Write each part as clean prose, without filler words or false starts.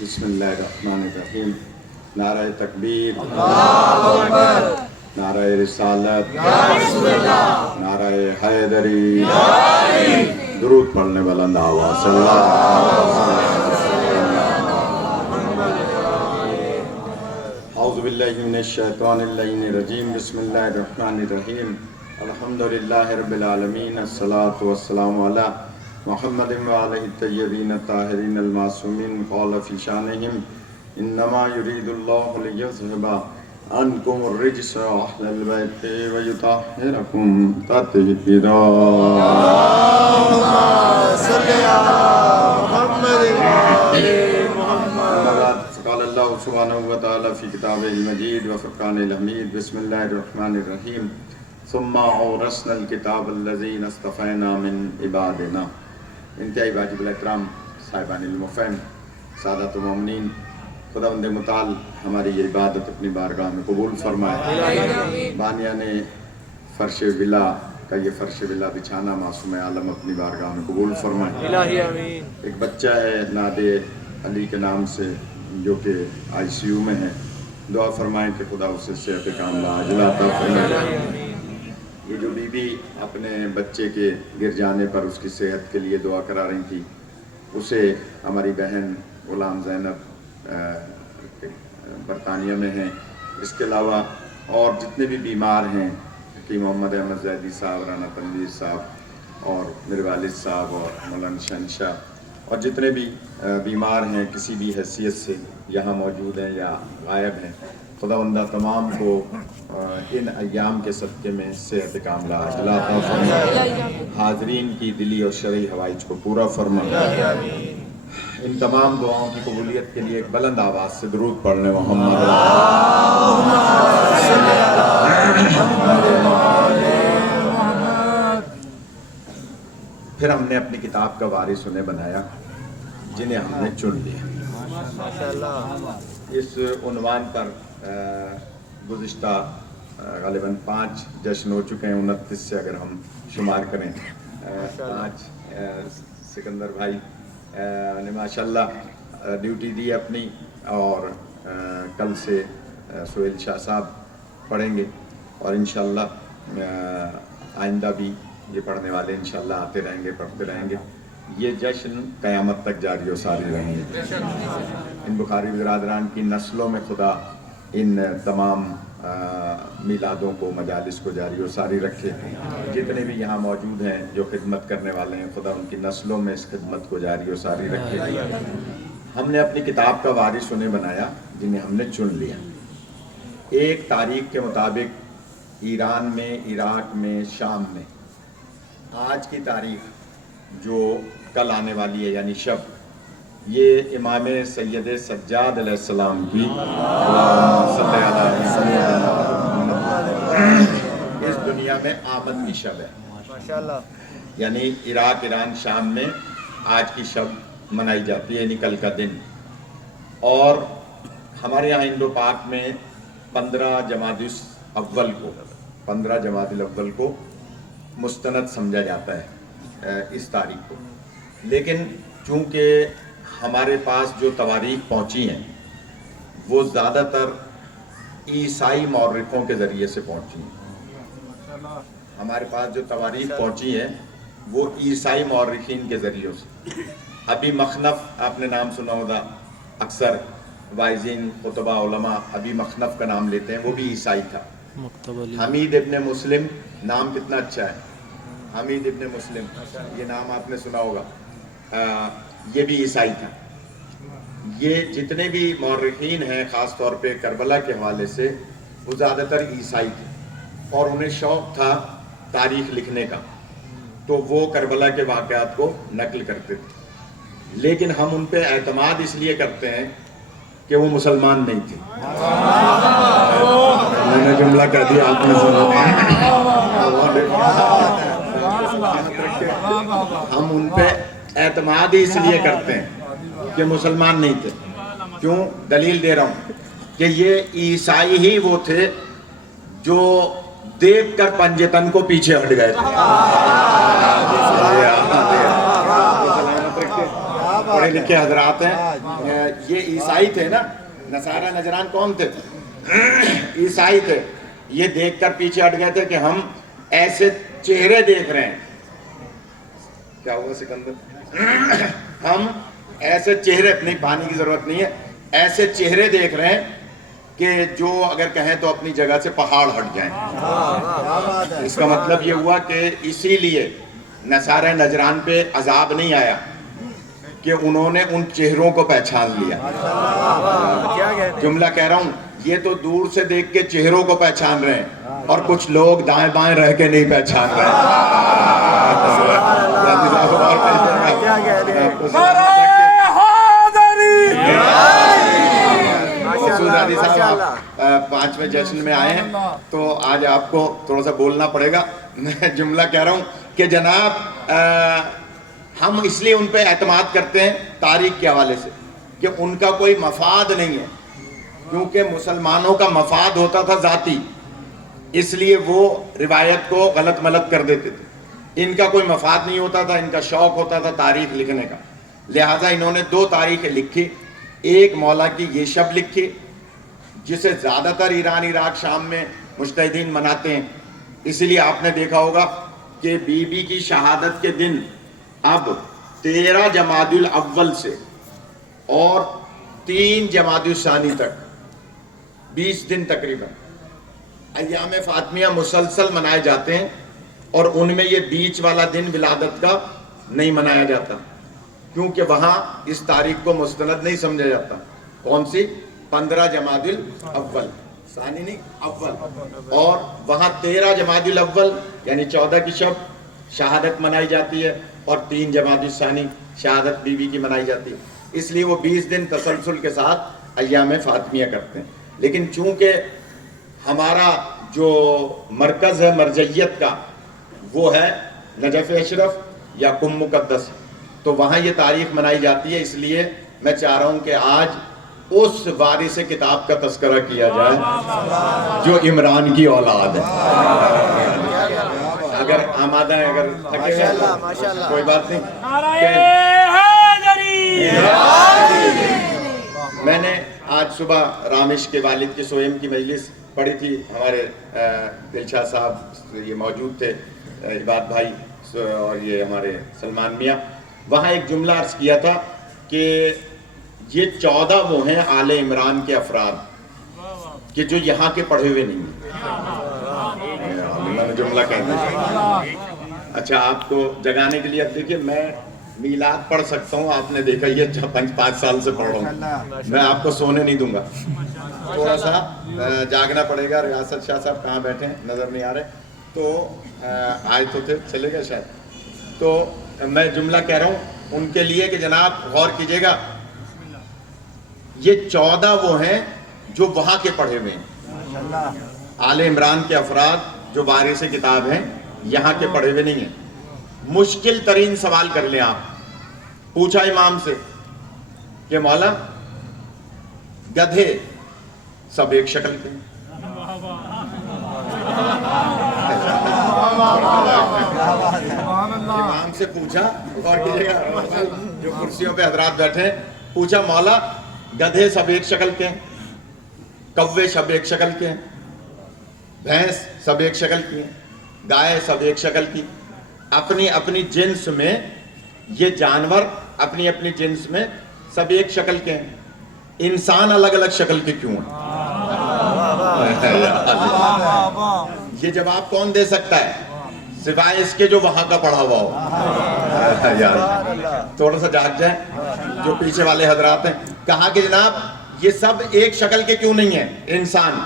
بسم اللہ الرحمن الرحیم. نعرہ تکبیر، نعرہ رسالت، نعرہ حیدری، درود پڑھنے والا نعوہ صلی اللہ علیہ وسلم. اعوذ باللہ من الشیطان اللعین الرجیم. بسم اللہ الرحمن الرحیم. الحمدللہ رب العالمین. الصلاة والسلام علی محمد وآلہ الطیبین الطاہرین المعصومین. قال فی شانہم انما یرید اللہ لیذہب عنکم الرجس اہل البیت ویطہرکم تطہیرا. صلی علی محمد. قال اللہ سبحانہ وتعالی فی کتابہ المجید وفرقانہ الحمید. بسم اللہ الرحمن الرحیم. ثم اورثنا الکتاب الذین اصطفینا من عبادنا. انتہائی واجب الاحترام صاحبان المفہم، سادات المومنین، خداوند متعال ہماری یہ عبادت اپنی بارگاہ میں قبول فرمائے. بانیان فرش ولا کا یہ فرش ولا بچھانا معصوم عالم اپنی بارگاہ میں قبول فرمائے. ایک بچہ ہے نادے علی کے نام سے جو کہ آئی سی یو میں ہے. دعا فرمائیں کہ خدا اسے صحت کاملہ عاجلہ عطا فرمائے. یہ جو بی بی اپنے بچے کے گر جانے پر اس کی صحت کے لیے دعا کرا رہی تھی، اسے ہماری بہن غلام زینب برطانیہ میں ہیں. اس کے علاوہ اور جتنے بھی بیمار ہیں کہ محمد احمد زیدی صاحب، رانا تنویر صاحب اور میرے والد صاحب اور مولانا شہنشاہ اور جتنے بھی بیمار ہیں کسی بھی حیثیت سے یہاں موجود ہیں یا غائب ہیں، خداوندہ تمام کو ان ایام کے صدقے میں صحت کاملہ عاجلہ عطا فرمائے. حاضرین کی دلی اور شرعی حوائج کو پورا فرمائے. ان تمام دعاؤں کی قبولیت کے لیے ایک بلند آواز سے درود پڑھنے محمد. پھر ہم نے اپنی کتاب کا وارث انہیں بنایا جنہیں ہم نے چن لیا. اس عنوان پر گزشتہ غالباً 5 جشن ہو چکے ہیں، 29 سے اگر ہم شمار کریں. 5 سکندر بھائی نے ماشاءاللہ ڈیوٹی دی اپنی، اور کل سے سہیل شاہ صاحب پڑھیں گے، اور انشاءاللہ آئندہ بھی یہ پڑھنے والے انشاءاللہ آتے رہیں گے، پڑھتے رہیں گے. یہ جشن قیامت تک جاری و ساری رہیں گے. ان بخاری برادران کی نسلوں میں خدا ان تمام میلادوں کو، مجالس کو جاری و ساری رکھے. جتنے بھی یہاں موجود ہیں جو خدمت کرنے والے ہیں، خدا ان کی نسلوں میں اس خدمت کو جاری و ساری رکھے. ہم نے اپنی کتاب کا وارث انہیں بنایا جنہیں ہم نے چن لیا. ایک تاریخ کے مطابق ایران میں، عراق میں، شام میں آج کی تاریخ جو کل آنے والی ہے یعنی شب، یہ امام سید سجاد علیہ السلام کی اس دنیا میں آمد کی شب ہے. یعنی عراق، ایران، شام میں آج کی شب منائی جاتی ہے، یعنی کل کا دن. اور ہمارے یہاں ہندو پاک میں 15 جمادی الاول کو مستند سمجھا جاتا ہے اس تاریخ کو. لیکن چونکہ ہمارے پاس جو تواریخ پہنچی ہیں وہ زیادہ تر عیسائی مورخوں کے ذریعے سے پہنچی ہیں. ہمارے پاس جو تواریخ پہنچی ہیں وہ عیسائی مورخین کے ذریعے سے. ابی مخنف آپ نے نام سنا ہوگا، اکثر واعظین، خطبہ، علماء ابی مخنف کا نام لیتے ہیں، وہ بھی عیسائی تھا. حمید ابن مسلم، نام کتنا اچھا ہے، حمید ابن مسلم، یہ نام آپ نے سنا ہوگا، یہ بھی عیسائی تھا. یہ جتنے بھی مورخین ہیں خاص طور پہ کربلا کے حوالے سے وہ زیادہ تر عیسائی تھے، اور انہیں شوق تھا تاریخ لکھنے کا، تو وہ کربلا کے واقعات کو نقل کرتے تھے. لیکن ہم ان پہ اعتماد اس لیے کرتے ہیں کہ وہ مسلمان نہیں تھے. میں نے جملہ کہہ دیا، آپ نے سنا. ہم ان پہ اعتماد ہی اس لیے کرتے ہیں کہ مسلمان نہیں تھے. کیوں؟ دلیل دے رہا ہوں کہ یہ عیسائی ہی وہ تھے جو دیکھ کر پنجتن کو پیچھے ہٹ گئے تھے. پڑھے لکھے حضرات ہیں یہ عیسائی تھے نا، نصارہ نجران کون تھے؟ عیسائی تھے. یہ دیکھ کر پیچھے ہٹ گئے تھے کہ ہم ایسے چہرے دیکھ رہے ہیں. کیا ہوا سکندر؟ ہم ایسے چہرے، نہیں پانی کی ضرورت نہیں ہے، ایسے چہرے دیکھ رہے ہیں کہ جو اگر کہیں تو اپنی جگہ سے پہاڑ ہٹ جائیں. اس کا مطلب یہ ہوا کہ اسی لیے نصارہ نجران پہ عذاب نہیں آیا کہ انہوں نے ان چہروں کو پہچان لیا. جملہ کہہ رہا ہوں، یہ تو دور سے دیکھ کے چہروں کو پہچان رہے ہیں، اور کچھ لوگ دائیں بائیں رہ کے نہیں پہچان رہے صاحب. آپ 5ویں جشن میں آئے ہیں تو آج آپ کو تھوڑا سا بولنا پڑے گا. میں جملہ کہہ رہا ہوں کہ جناب ہم اس لیے ان پہ اعتماد کرتے ہیں تاریخ کے حوالے سے کہ ان کا کوئی مفاد نہیں ہے، کیونکہ مسلمانوں کا مفاد ہوتا تھا ذاتی، اس لیے وہ روایت کو غلط ملت کر دیتے تھے. ان کا کوئی مفاد نہیں ہوتا تھا، ان کا شوق ہوتا تھا تاریخ لکھنے کا. لہٰذا انہوں نے 2 تاریخیں لکھی. ایک مولا کی یہ شب لکھی جسے زیادہ تر ایران، عراق، شام میں مجتہدین مناتے ہیں. اسی لیے آپ نے دیکھا ہوگا کہ بی بی کی شہادت کے دن اب 13 جمادی الاول سے اور 3 جمادی الثانی تک 20 دن تقریباً ایام فاطمیہ مسلسل منائے جاتے ہیں، اور ان میں یہ بیچ والا دن ولادت کا نہیں منایا جاتا، کیونکہ وہاں اس تاریخ کو مستند نہیں سمجھا جاتا. کون سی؟ 15 جمادی الاول، ثانی نہیں، اول. اور وہاں 13 جمادی الاول یعنی 14 کی شب شہادت منائی جاتی ہے، اور 3 جمادی الثانی شہادت بی بی کی منائی جاتی ہے. اس لیے وہ 20 دن تسلسل کے ساتھ ایام فاطمیہ کرتے ہیں. لیکن چونکہ ہمارا جو مرکز ہے مرجعیت کا وہ ہے نجف اشرف یا قم مقدس، تو وہاں یہ تاریخ منائی جاتی ہے. اس لیے میں چاہ رہا ہوں کہ آج اس وارث کتاب کا تذکرہ کیا جائے جو عمران کی اولاد ہے. اگر آمادہ ہیں، اگر تھکے ہیں کوئی بات نہیں. میں نے آج صبح رامش کے والد کے سوئم کی مجلس پڑھی تھی. ہمارے دلشاہ صاحب یہ موجود تھے، عباد بھائی اور یہ ہمارے سلمان میاں. وہاں ایک جملہ عرض کیا تھا کہ یہ 14 وہ ہیں آل عمران کے افراد کہ جو یہاں کے پڑھے ہوئے نہیں ہیں. جملہ کہتے ہیں. اچھا، آپ کو جگانے کے لیے اب دیکھیے میں میلاد پڑھ سکتا ہوں، آپ نے دیکھا یہ 5 سال سے پڑھ رہا ہوں. میں آپ کو سونے نہیں دوں گا، تھوڑا سا جاگنا پڑے گا. ریاست شاہ صاحب کہاں بیٹھے ہیں نظر نہیں آ رہے، تو آئے تو تھے، چلے گئے شاید. تو میں جملہ کہہ رہا ہوں ان کے لیے کہ جناب غور کیجئے گا، یہ 14 وہ ہیں جو وہاں کے پڑھے ہوئے ہیں. آل عمران کے افراد جو وارث کتاب ہیں یہاں کے پڑھے ہوئے نہیں ہیں. مشکل ترین سوال کر لیں آپ. پوچھا امام سے کہ مولا گدھے سب ایک شکل کے ہیں؟ امام سے پوچھا، غور کیجئے گا جو کرسیوں پہ حضرات بیٹھے ہیں، پوچھا مولا گدھے سب ایک شکل کے ہیں، کوے سب ایک شکل کے ہیں، بھینس سب ایک شکل کی ہیں، گائے سب ایک شکل کی. اپنی اپنی جنس میں یہ جانور اپنی اپنی جنس میں سب ایک شکل کے ہیں، انسان الگ الگ شکل کے کیوں ہیں؟ یہ جواب کون دے سکتا ہے سوائے اس کے جو وہاں کا پڑھا ہوا ہو؟ یار تھوڑا سا جاگ جائیں جو پیچھے والے حضرات ہیں. کہا کہ جناب یہ سب ایک شکل کے کیوں نہیں ہیں؟ انسان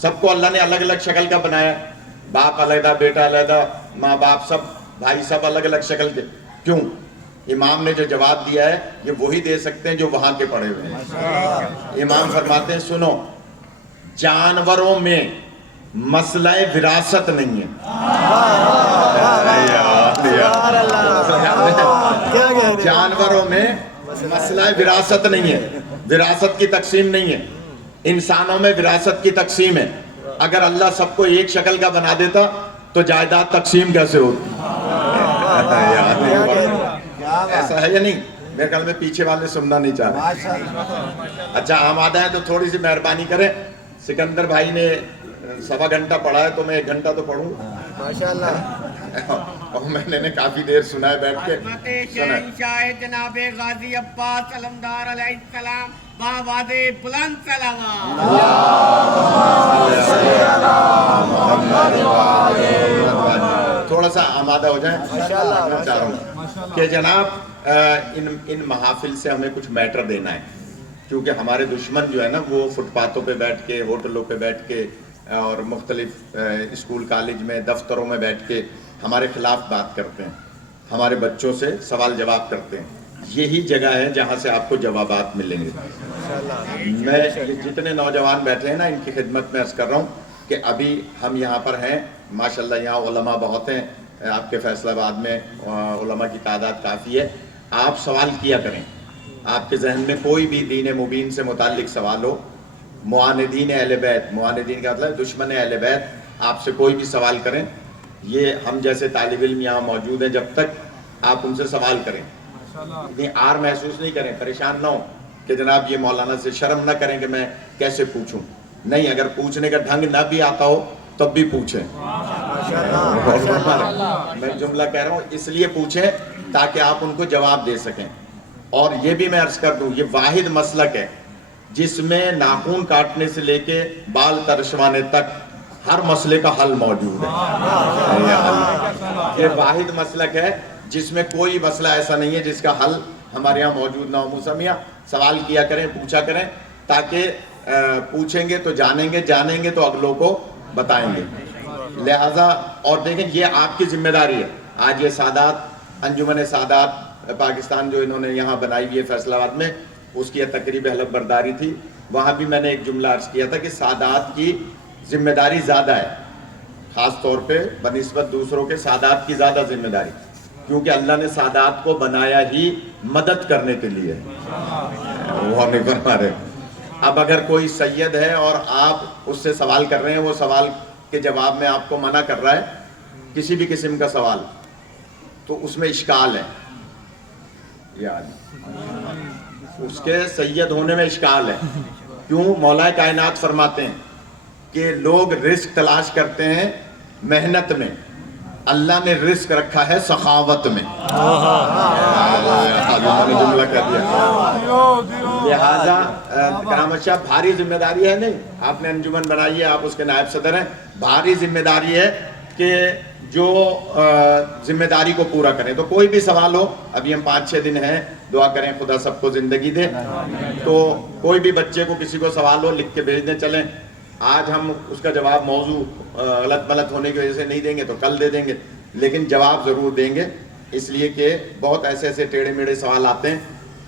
سب کو اللہ نے الگ الگ شکل کا بنایا، باپ علیحدہ، بیٹا علیحدہ، ماں باپ سب، بھائی سب الگ الگ شکل کے کیوں؟ امام نے جو جواب دیا ہے یہ وہی دے سکتے ہیں جو وہاں کے پڑھے ہوئے ہیں. امام فرماتے ہیں سنو، جانوروں میں مسئلہ وراثت نہیں ہے. جانوروں میں مسئلہ وراثت نہیں ہے، وراثت کی تقسیم نہیں ہے. انسانوں میں وراثت کی تقسیم ہے. اگر اللہ سب کو ایک شکل کا بنا دیتا تو جائیداد تقسیم کیسے ہوتی؟ ایسا ہے یا نہیں؟ میرے خیال میں پیچھے والے سننا نہیں چاہ رہے. اچھا آمادہ ہے تو تھوڑی سی مہربانی کریں. سکندر بھائی نے 1.25 گھنٹہ پڑھا ہے تو میں 1 گھنٹہ تو پڑھوں. ماشاءاللہ. اور میں نے کافی دیر سنا ہے بیٹھ کے. شہنشاہ جناب غازی عباس علمدار علیہ السلام باواد بلند صلوات. تھوڑا سا آمادہ ہو جائیں. میں چاہ رہا ہوں کہ جناب ان محافل سے ہمیں کچھ میٹر دینا ہے، کیونکہ ہمارے دشمن جو ہے نا وہ فٹ پاتھوں پہ بیٹھ کے، ہوٹلوں پہ بیٹھ کے اور مختلف اسکول کالج میں دفتروں میں بیٹھ کے ہمارے خلاف بات کرتے ہیں، ہمارے بچوں سے سوال جواب کرتے ہیں. یہی جگہ ہے جہاں سے آپ کو جوابات ملیں گے. میں جتنے نوجوان بیٹھے ہیں نا ان کی خدمت میں عرض کر رہا ہوں کہ ابھی ہم یہاں پر ہیں ماشاءاللہ، یہاں علماء بہت ہیں. آپ کے فیصل آباد میں علماء کی تعداد کافی ہے. آپ سوال کیا کریں. آپ کے ذہن میں کوئی بھی دین مبین سے متعلق سوال ہو، معاندین اہل بیت، معاندین کا مطلب دشمن اہل بیت، آپ سے کوئی بھی سوال کریں. یہ ہم جیسے طالب علم یہاں موجود ہیں، جب تک آپ ان سے سوال کریں اتنی آر محسوس نہیں کریں، پریشان نہ ہو کہ جناب یہ مولانا سے شرم نہ کریں کہ میں کیسے پوچھوں. نہیں، اگر پوچھنے کا ڈھنگ نہ بھی آتا ہو تب بھی پوچھیں. میں جملہ کہہ رہا ہوں اس لیے پوچھیں تاکہ آپ ان کو جواب دے سکیں. اور یہ بھی میں عرض کر دوں، یہ واحد مسلک ہے جس میں ناخون کاٹنے سے لے کے بال ترشوانے تک ہر مسئلے کا حل موجود ہے. یہ واحد مسلک ہے جس میں کوئی مسئلہ ایسا نہیں ہے جس کا حل ہمارے یہاں موجود نہ ہو. موسیٰ میاں سوال کیا کریں، پوچھا کریں، تاکہ پوچھیں گے تو جانیں گے، جانیں گے تو اگلوں کو بتائیں گے. لہٰذا اور دیکھیں یہ آپ کی ذمہ داری ہے. آج یہ سادات، انجمن سادات پاکستان جو انہوں نے یہاں بنائی ہوئی ہے فیصل آباد میں، اس کی تقریب حلف برداری تھی. وہاں بھی میں نے ایک جملہ عرض کیا تھا کہ سادات کی ذمہ داری زیادہ ہے، خاص طور پہ بنسبت دوسروں کے سادات کی زیادہ ذمہ داری، کیونکہ اللہ نے سادات کو بنایا ہی مدد کرنے کے لیے. وہ نہیں فرما رہے. اب اگر کوئی سید ہے اور آپ اس سے سوال کر رہے ہیں، وہ سوال کے جواب میں آپ کو منع کر رہا ہے کسی بھی قسم کا سوال، تو اس میں اشکال ہے. اس کے سید ہونے میں اشکال ہے. کیوں؟ مولا کائنات فرماتے ہیں کہ لوگ رزق تلاش کرتے ہیں محنت میں، اللہ نے رزق رکھا ہے سخاوت میں. جملہ کہہ دیا. لہٰذا کرامت شاہ بھاری ذمہ داری ہے. نہیں، آپ نے انجمن بنائی ہے، آپ اس کے نائب صدر ہیں. بھاری ذمہ داری ہے کہ جو ذمہ داری کو پورا کریں. تو کوئی بھی سوال ہو، ابھی ہم 5-6 دن ہیں، دعا کریں خدا سب کو زندگی دے. تو کوئی بھی بچے کو کسی کو سوال ہو لکھ کے بھیج دیں. چلیں آج ہم اس کا جواب موضوع غلط ملط ہونے کی وجہ سے نہیں دیں گے تو کل دے دیں گے، لیکن جواب ضرور دیں گے، اس لیے کہ بہت ایسے ایسے ٹیڑھے میڑھے سوال آتے ہیں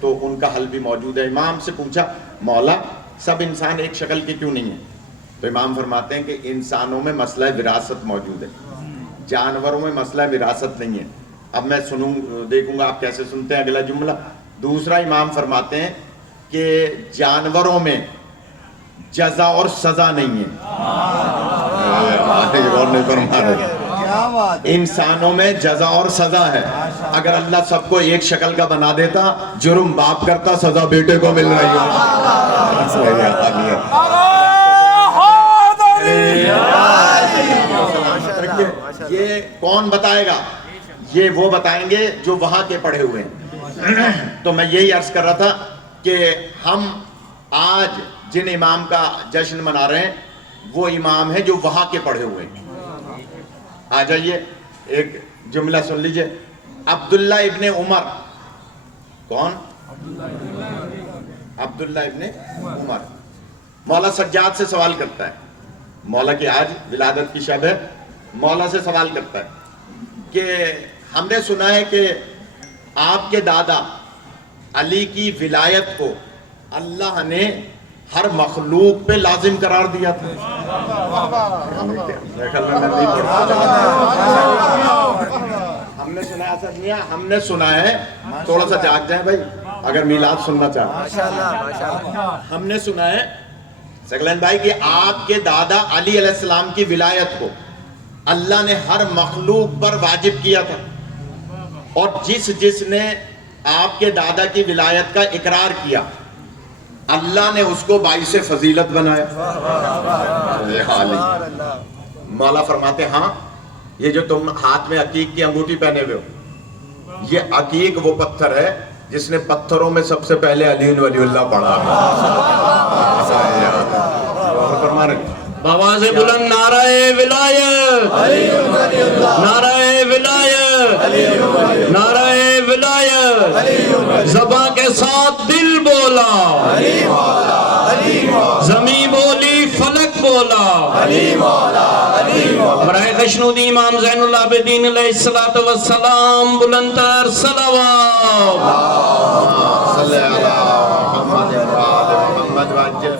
تو ان کا حل بھی موجود ہے. امام سے پوچھا مولا سب انسان ایک شکل کے کیوں نہیں ہیں؟ تو امام فرماتے ہیں کہ انسانوں میں مسئلہ وراثت موجود ہے، جانوروں میں مسئلہ وراثت نہیں ہے. اب میں دیکھوں گا آپ کیسے سنتے ہیں اگلا جملہ. دوسرا امام فرماتے ہیں کہ جانوروں میں جزا اور سزا نہیں ہے. اور نہیں فرما رہے. انسانوں میں جزا اور سزا ہے. اگر اللہ سب کو ایک شکل کا بنا دیتا، جرم باپ کرتا، سزا بیٹے کو مل رہی ہو. یہ کون بتائے گا؟ یہ وہ بتائیں گے جو وہاں کے پڑھے ہوئے ہیں. تو میں یہی عرض کر رہا تھا کہ ہم آج جن امام کا جشن منا رہے ہیں وہ امام ہے جو وہاں کے پڑھے ہوئے ہیں. آ جائیے ایک جملہ سن لیجئے. عبداللہ ابن عمر. کون؟ عبداللہ ابن عمر. مولا سجاد سے سوال کرتا ہے. مولا کی آج ولادت کی شب ہے. مولا سے سوال کرتا ہے کہ ہم نے سنا ہے کہ آپ کے دادا علی کی ولایت کو اللہ نے ہر مخلوق پہ لازم قرار دیا تھا. ہم نے سنا ہے اسد میاں، ہم نے سنا ہے. تھوڑا سا جاگ جائیں بھائی اگر میلاد سننا چاہتے ہیں. ہم نے سنا ہے سگلین بھائی کہ آپ کے دادا علی علیہ السلام کی ولایت کو اللہ نے ہر مخلوق پر واجب کیا تھا، اور جس نے آپ کے دادا کی ولایت کا اقرار کیا، اللہ نے اس کو باعث فضیلت بنایا۔ مولا فرماتے ہاں یہ جو تم ہاتھ میں عقیق کی انگوٹھی پہنے ہوئے ہو، یہ عقیق وہ پتھر ہے جس نے پتھروں میں سب سے پہلے علی ولی اللہ پڑھا۔ فرما رہے بآواز بلند نعرہ ولایت، نعرہ ولایت، نعرہ ولایت، زباں کے ساتھ دل بولا، زمین بولی فلک بولا، برائے خشنودی امام زین العابدین علیہ السلام بلند تر صلوات۔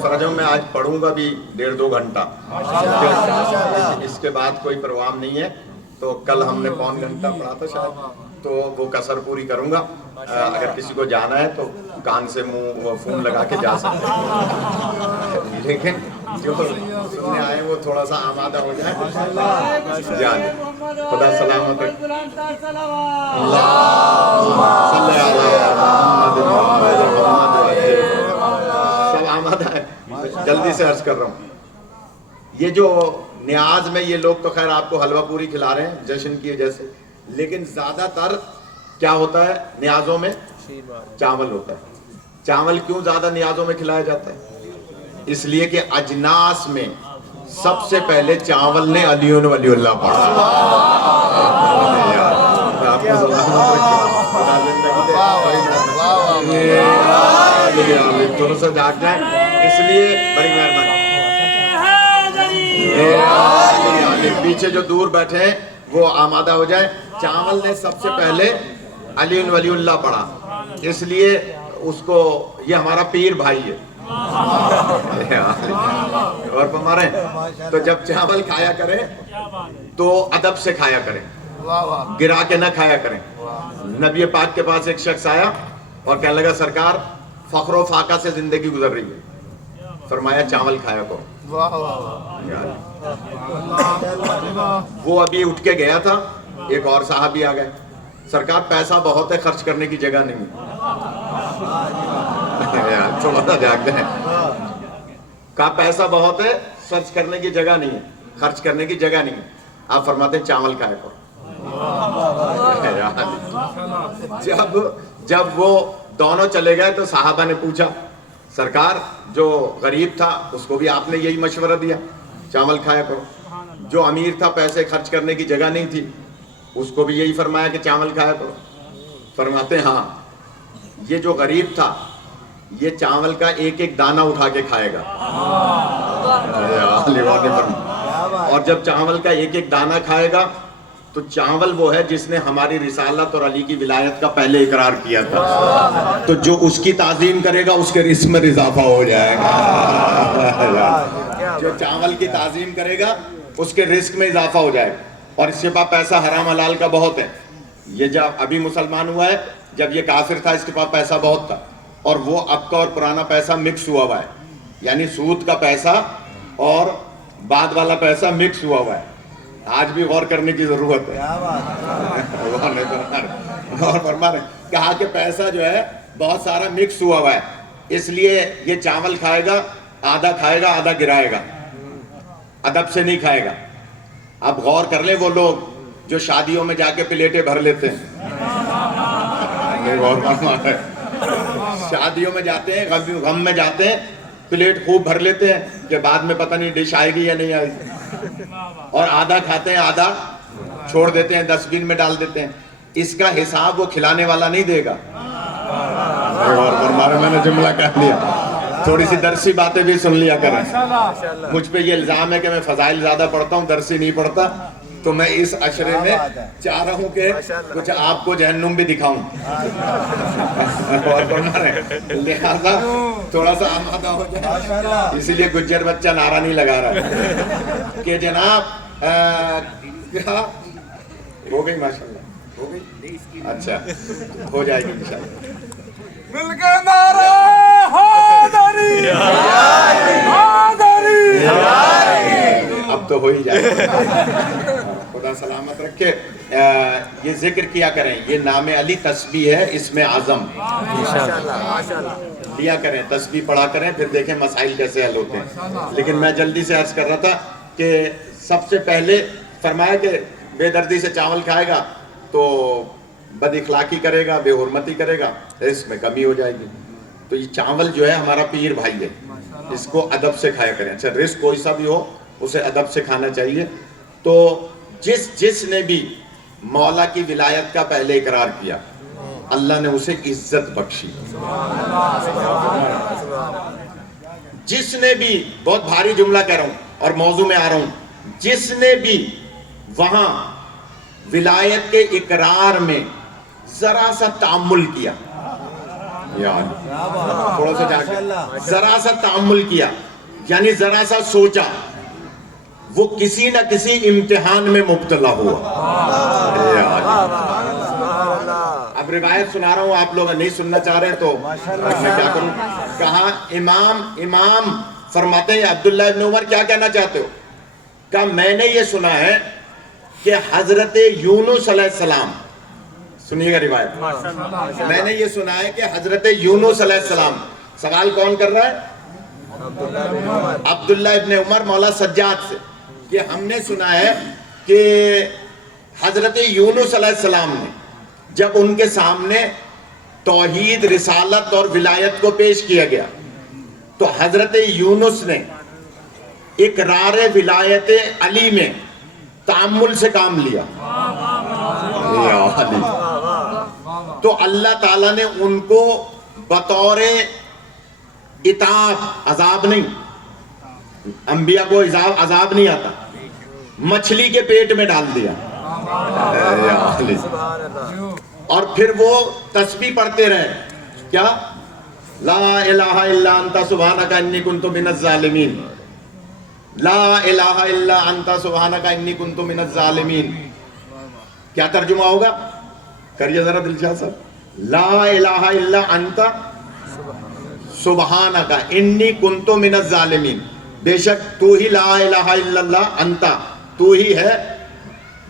فرجوں میں آج پڑھوں گا بھی 1.5-2 گھنٹہ، اس کے بعد کوئی پروگرام نہیں ہے، تو کل ہم نے 1.25 گھنٹہ پڑھا تھا شاید، تو وہ کسر پوری کروں گا۔ اگر کسی کو جانا ہے تو کان سے منہ فون لگا کے جا سکتے ہیں، لیکن جو سننے آئے وہ تھوڑا سا آمادہ ہو جائے۔ جان خدا سلامت رکھے۔ سب آمادہ ہے، جلدی سے عرض کر رہا ہوں۔ یہ جو نیاز میں یہ لوگ تو خیر آپ کو حلوہ پوری کھلا رہے ہیں جشن کی وجہ سے، لیکن زیادہ تر کیا ہوتا ہے نیازوں میں؟ چاول ہوتا ہے۔ چاول کیوں زیادہ نیازوں میں کھلایا جاتا ہے؟ اس لیے کہ اجناس میں سب سے پہلے چاول نے علی ولی اللہ پڑھا۔ تھوڑا سا جاگ جائیں، اس لیے بڑی مہربانی۔ پیچھے جو دور بیٹھے ہیں وہ آمادہ ہو جائے۔ چاول نے سب سے پہلے علی ولی اللہ پڑھا، اس لیے اس کو یہ ہمارا پیر بھائی ہے اور ہمارے، تو جب چاول کھایا کریں تو ادب سے کھایا کریں، گرا کے نہ کھایا کریں۔ نبی پاک کے پاس ایک شخص آیا اور کہنے لگا سرکار فخر و فاقہ سے زندگی گزر رہی ہے، فرمایا چاول کھایا کرو۔ وہ ابھی اٹھ کے گیا تھا، ایک اور صحابی آ گئے، سرکار پیسہ بہت ہے خرچ کرنے کی جگہ نہیں۔ کہا پیسہ بہت ہے خرچ کرنے کی جگہ نہیں ہے، خرچ کرنے کی جگہ نہیں ہے، آپ فرماتے ہیں چاول کھایا کرو۔ جب وہ دونوں چلے گئے تو صحابہ نے پوچھا سرکار جو غریب تھا اس کو بھی آپ نے یہی مشورہ دیا چاول کھایا کرو، جو امیر تھا پیسے خرچ کرنے کی جگہ نہیں تھی اس کو بھی یہی فرمایا کہ چاول کھایا کرو؟ فرماتے ہیں ہاں، یہ جو غریب تھا یہ چاول کا ایک ایک دانہ اٹھا کے کھائے گا، اور جب چاول کا ایک ایک دانہ کھائے گا تو چاول وہ ہے جس نے ہماری رسالت اور علی کی ولایت کا پہلے اقرار کیا تھا، تو جو اس کی تعظیم کرے گا اس کے رزق میں اضافہ ہو جائے گا، جو چاول کی تعظیم کرے گا اس کے رزق میں اضافہ ہو جائے گا۔ اور اس کے پاس پیسہ حرام حلال کا بہت ہے، یہ جب ابھی مسلمان ہوا ہے، جب یہ کافر تھا اس کے پاس پیسہ بہت تھا، اور وہ اب کا اور پرانا پیسہ مکس ہوا ہوا ہے، یعنی سود کا پیسہ اور بعد والا پیسہ مکس ہوا ہوا ہے۔ آج بھی غور کرنے کی ضرورت ہے، اور فرما رہے کہا کہ پیسہ جو ہے بہت سارا مکس ہوا ہوا ہے، اس لیے یہ چاول کھائے گا آدھا کھائے گا آدھا گرائے گا، ادب سے نہیں کھائے گا۔ اب غور کر لیں وہ لوگ جو شادیوں میں جا کے پلیٹیں بھر لیتے ہیں، شادیوں میں جاتے ہیں غم میں جاتے ہیں پلیٹ خوب بھر لیتے ہیں کہ بعد میں پتہ نہیں ڈش آئے گی یا نہیں آئے گی، اور آدھا کھاتے ہیں آدھا چھوڑ دیتے ہیں ڈسٹ بن میں ڈال دیتے ہیں۔ اس کا حساب وہ کھلانے والا نہیں دے گا۔ میں نے جملہ کہہ لیا، تھوڑی سی درسی باتیں بھی سن لیا کریں۔ مجھ پہ یہ الزام ہے کہ میں فضائل زیادہ پڑھتا ہوں درسی نہیں پڑھتا، تو میں اس عشرے میں چاہ رہا ہوں کہ کچھ آپ کو جہنم بھی دکھاؤں، لہذا تھوڑا سا آمادہ ہو جائے، اسی لیے گجر بچہ نعرہ نہیں لگا رہا کہ جناب ہو گئی ماشاءاللہ ہو گئی، اچھا ہو جائے گی انشاءاللہ۔ مل کے نعرہ حیدری حیدری، اب تو ہو ہی جائے، خدا سلامت رکھے۔ یہ یہ ذکر کیا کریں. یہ نام علی تسبیح ہے، اس میں اعظم لیا کریں، تسبیح پڑھا کریں، پھر دیکھیں مسائل کیسے حل ہوتے ہیں. لیکن میں جلدی سے عرض کر رہا تھا کہ سب سے پہلے فرمایا کہ بے دردی سے چاول کھائے گا تو بد اخلاقی کرے گا، بے حرمتی کرے گا، اس میں کمی ہو جائے گی. تو یہ چاول جو ہے ہمارا پیر بھائی ہے، اس کو ادب سے کھایا کریں. اچھا رزق کوئی سا بھی ہو اسے ادب سے کھانا چاہیے. تو جس نے بھی مولا کی ولایت کا پہلے اقرار کیا اللہ نے اسے عزت بخشی. جس نے بھی، بہت بھاری جملہ کہہ رہا ہوں اور موضوع میں آ رہا ہوں، جس نے بھی وہاں ولایت کے اقرار میں ذرا سا تعامل کیا، تھوڑا سا جا کے ذرا سا تعامل کیا، یعنی ذرا سا سوچا، وہ کسی نہ کسی امتحان میں مبتلا ہوا. اب روایت سنا رہا ہوں، آپ لوگ نہیں سننا چاہ رہے تو میں کیا کروں. کہا امام فرماتے ہیں عبداللہ ابن عمر کیا کہنا چاہتے ہو؟ کہا میں نے یہ سنا ہے کہ حضرت یونس علیہ السلام، سنیے گا روایت، میں نے یہ سنا ہے کہ حضرت یونس علیہ السلام، سوال کون کر رہا ہے؟ عبداللہ ابن عمر مولا سجاد سے، کہ ہم نے سنا ہے کہ حضرت یونس علیہ السلام نے جب ان کے سامنے توحید، رسالت اور ولایت کو پیش کیا گیا تو حضرت یونس نے اقرار ولایت علی میں تعامل سے کام لیا. تو اللہ تعالیٰ نے ان کو بطور اطاعت، عذاب نہیں، انبیاء کو عذاب نہیں آتا، مچھلی کے پیٹ میں ڈال دیا. اور پھر وہ تسبیح پڑھتے رہے، کیا؟ لا الہ الا انت سبحانک انی کنت من الظالمین، لا الہ الا انت سبحانک انی کنت من الظالمین. کیا ترجمہ ہوگا؟ کریے ذرا دلشاد صاحب. لا الہ الا انت سبحانک انی کنت من الظالمین، بے شک تو ہی لا الہ الا اللہ، انتا تو ہی ہے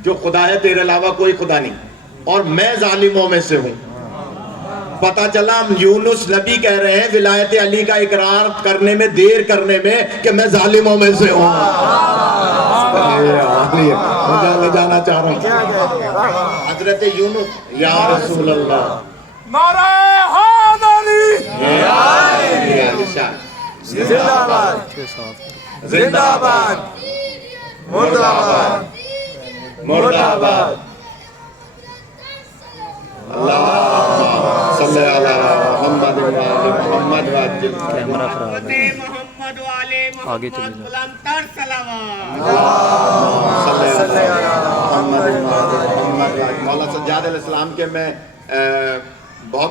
جو خدا ہے، تیرے علاوہ کوئی خدا نہیں، اور میں ظالموں میں سے ہوں. پتا چلا یونس نبی کہہ رہے ہیں ولایت علی کا اقرار کرنے میں دیر کرنے میں کہ میں ظالموں میں سے ہوں. میں جانا چاہ رہا ہوں حضرت یونس، یا رسول اللہ، نعرہ حیدری زندہ باد، زندہ باد، مرد آباد، مرد آباد. اللہ صلی اللہ محمد محمد محمد والے محمد بلند تر صلوات. مولا سجاد علیہ السلام کے میں بہت